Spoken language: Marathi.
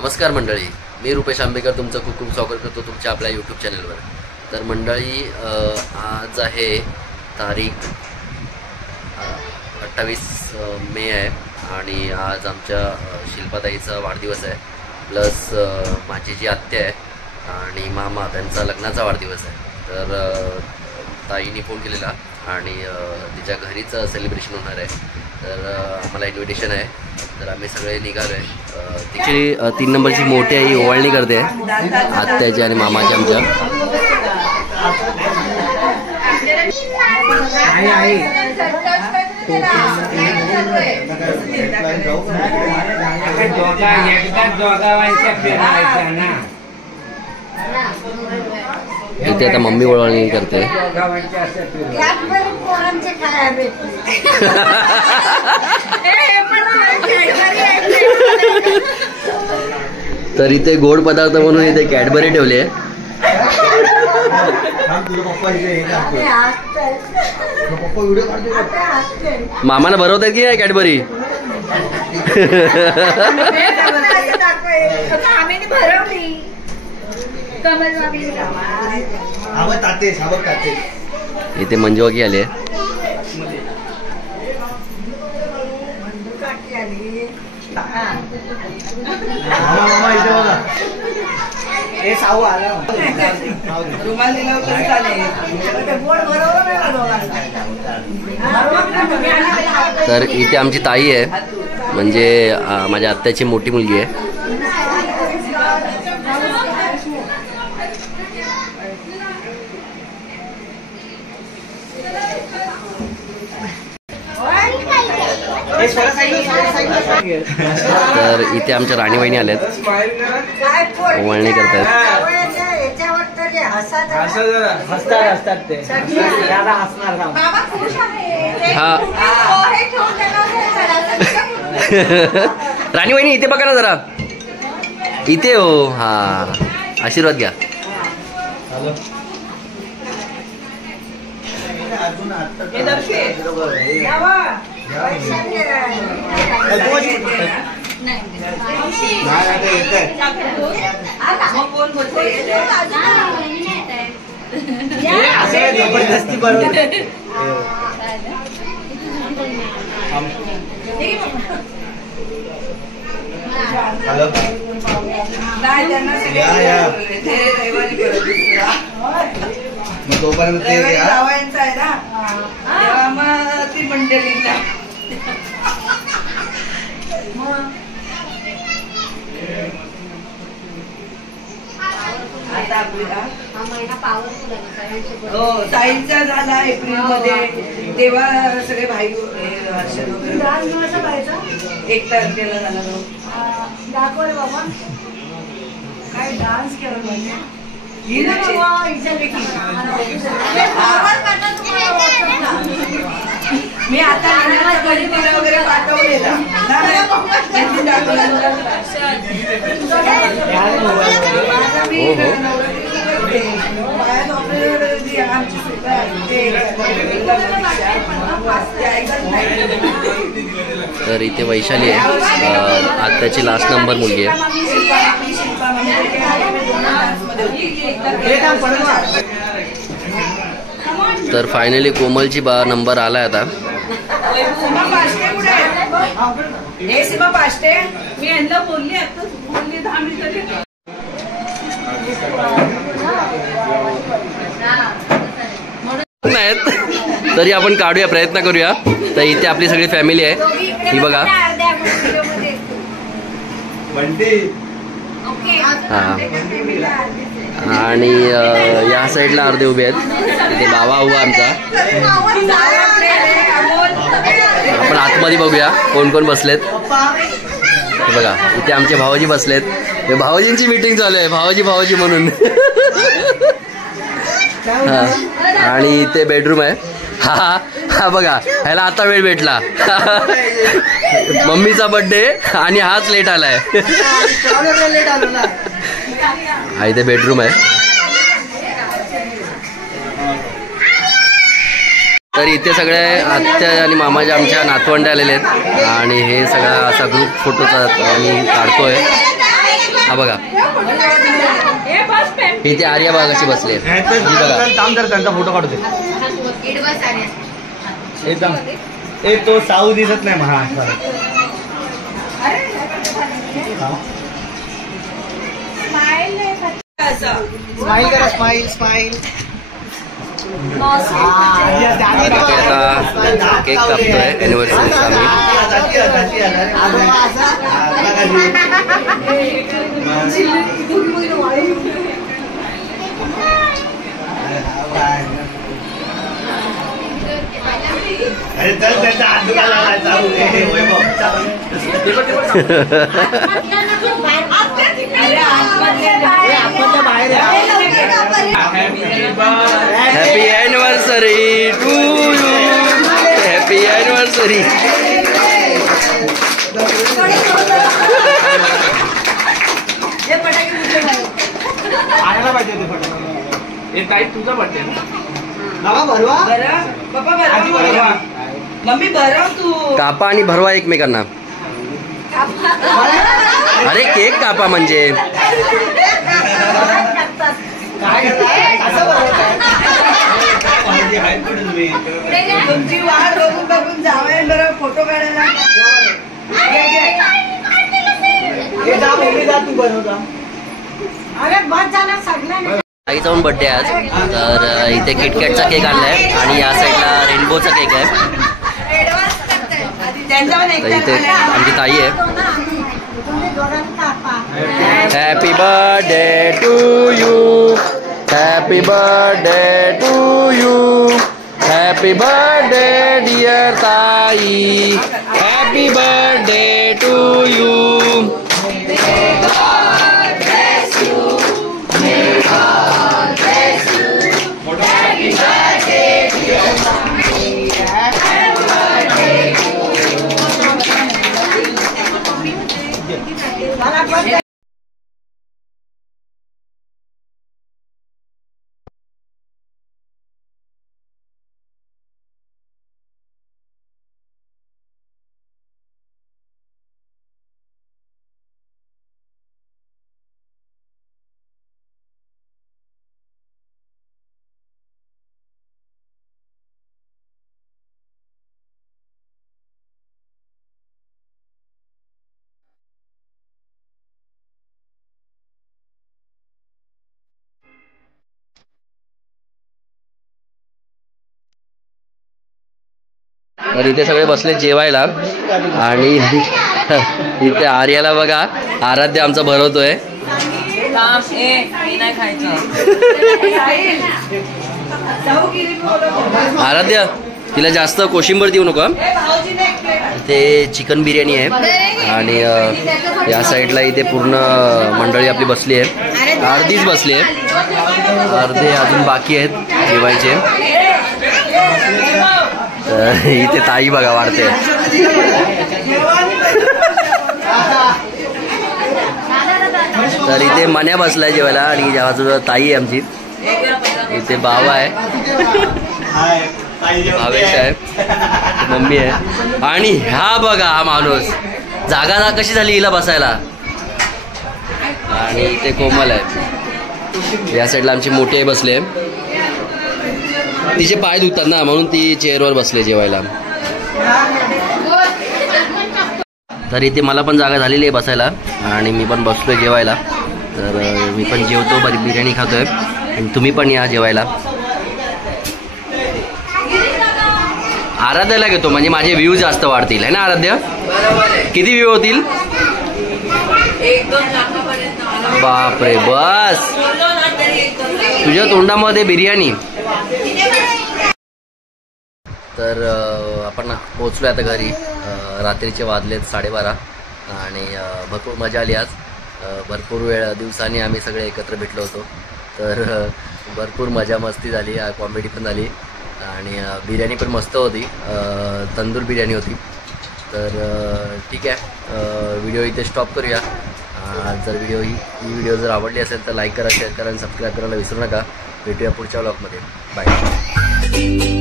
नमस्कार मंडळी, मी रुपेश आंबेकर तुमचं खूप खूप स्वागत करतो तुमच्या आपल्या यूट्यूब चॅनलवर। तर मंडळी, आज आहे तारीख 28 मे आहे आणि आज आमच्या शिल्पाताईचा वाढदिवस आहे, प्लस माझी जी आत्या आहे आणि मामा त्यांचा लग्नाचा वाढदिवस आहे। तर ताईने फोन केलेला आणि तिच्या घरीच सेलिब्रेशन होणार आहे, तर आम्हाला इन्व्हिटेशन आहे। तर आम्ही सगळे निघालो आहे। तिची 3 नंबरची मोठी आई ओवाळणी करते आत्याची आणि मामाची आमच्या। इथे आता मम्मी ओवाळणी करते। तर इथे गोड पदार्थ म्हणून इथे कॅडबरी ठेवली आहे। मामाला भरवतात की नाही कॅडबरी? इथे मंजुवाकी आले। तर इथे आमची ताई आहे, म्हणजे माझ्या आत्याची मोठी मुलगी आहे। तर इथे आमच्या राणी वहिनी आल्यात, ओवाळणी करतात। हा राणी वहिनी इथे बघा ना जरा, इथे हो। हा, आशीर्वाद घ्या। जबरदस्ती ताईंचा झाला एप्रिलमध्ये, तेव्हा सगळे भाई एक तारखेला झाला तो। दाखव रे बाबा, काय डान्स केला म्हणजे मी आता वगैरे पाठवलेला। तर इथे वैशाली आहे, आत्याची लास्ट नंबर मुलगी आहे। तर फायनली कोमलची नंबर आलाय आता। मी यांना बोलली आता, बोलली 10 मिनिटं नाहीत तरी आपण काढूया, प्रयत्न करूया। तर इथे आपली सगळी फॅमिली आहे, ही बघा। आणि या साईडला अर्धे उभे आहेत, इथे बाबा उभा आमचा। आपण आतमध्ये बघूया कोण कोण बसलेत। हे बघा, इथे आमचे भावाजी बसलेत, हे भावाजींची मीटिंग चालू आहे, भावाजी म्हणून। हा, आणि इथे बेडरूम आहे। हा हा बघा, ह्याला आता वेळ भेटला। मम्मीचा बर्थडे आणि हाच लेट आलाय। हा इथे बेडरूम आहे। तर इथे सगळे आत्या आणि मामाच्या आमच्या नातवंडे आलेले आहेत आणि हे सगळा असा ग्रुप फोटोचा आम्ही काढतोय। हा बघा इथे आर्या बघा कशी बसले त्यांचा फोटो काढू दे एकदम. तो साऊ दिसत नाही महा. स्माइल करा स्माइल स्माइल. आता केक कापतोय एनिव्हर्सरीचा आम्ही. Happy anniversary to you. Happy anniversary. आणायला पाहिजे होते फटाके. हे ताई तुझा बर्थडे ना भरवा. पप्पा भरवा. मम्मी भरव तू. कापा आणि भरवा एकमेकांना. अरे केक कापा म्हणजे तुमची वाट बघून बघून जावं बरं फोटो काढायला. अरे बस झाला सगळं. आई जाऊन बर्थडे आज. तर इथे किटकॅटचा केक आणलाय आणि या साईडला रेनबोचा केक आहे. तर इथे आमची ताई आहे. Happy birthday to you. Happy birthday to you. Happy birthday dear ताई. Happy birthday to you. तर इथे सगळे बसले जेवायला आणि इथे आर्याला बघा आराध्य आमचा भरवतोय. आराध्य तिला जास्त कोशिंबीर देऊ नको. इथे चिकन बिर्याणी आहे आणि या साईडला इथे पूर्ण मंडळी आपली बसली आहे. अर्धीच बसली आहे, अर्धे अजून बाकी आहेत जेवायचे. इथे ताई बघा वाढते. तर इथे मन्या बसलाय जेवायला आणि बाजूला ताई आहे आमची. इथे बाबा आहे, भावेश आहे, मम्मी आहे आणि ह्या बघा हा माणूस. जागा कशी झाली हिला बसायला. आणि इथे कोमल आहे. या साईडला आमची मोठी आई बसले. तिचे पाय दुखतात ना म्हणून ती चेअरवर बसले जेवायला. तर इथे मला पण जागा झालेली आहे बसायला आणि मी पण बसलोय जेवायला. तर मी पण जेवतो, बरी बिर्याणी खातोय आणि तुम्ही पण या जेवायला. आराध्याला घेतो म्हणजे माझे व्ह्यू जास्त वाढतील आहे ना आराध्य. किती व्ह्यू होतील? 1-2 लाखापर्यंत. बापरे बस. तुझ्या तोंडामध्ये बिर्याणी. तर आपण पोहोचलो आता घरी. रात्रीचे वाजलेत 12:30 आणि भरपूर मजा आली आज. भरपूर वेळ दिवसांनी आम्ही सगळे एकत्र भेटलो होतो. तर भरपूर मजा मस्ती झाली, कॉमेडी पण झाली आणि बिर्याणी पण मस्त होती. तंदूर बिर्याणी होती. तर ठीक आहे, व्हिडिओ इथे स्टॉप करूया. जर ही व्हिडिओ जर आवडली असेल तर लाईक करा, शेअर करा आणि सबस्क्राईब करायला विसरू नका. भेटूया पुढच्या व्लॉगमध्ये. बाय.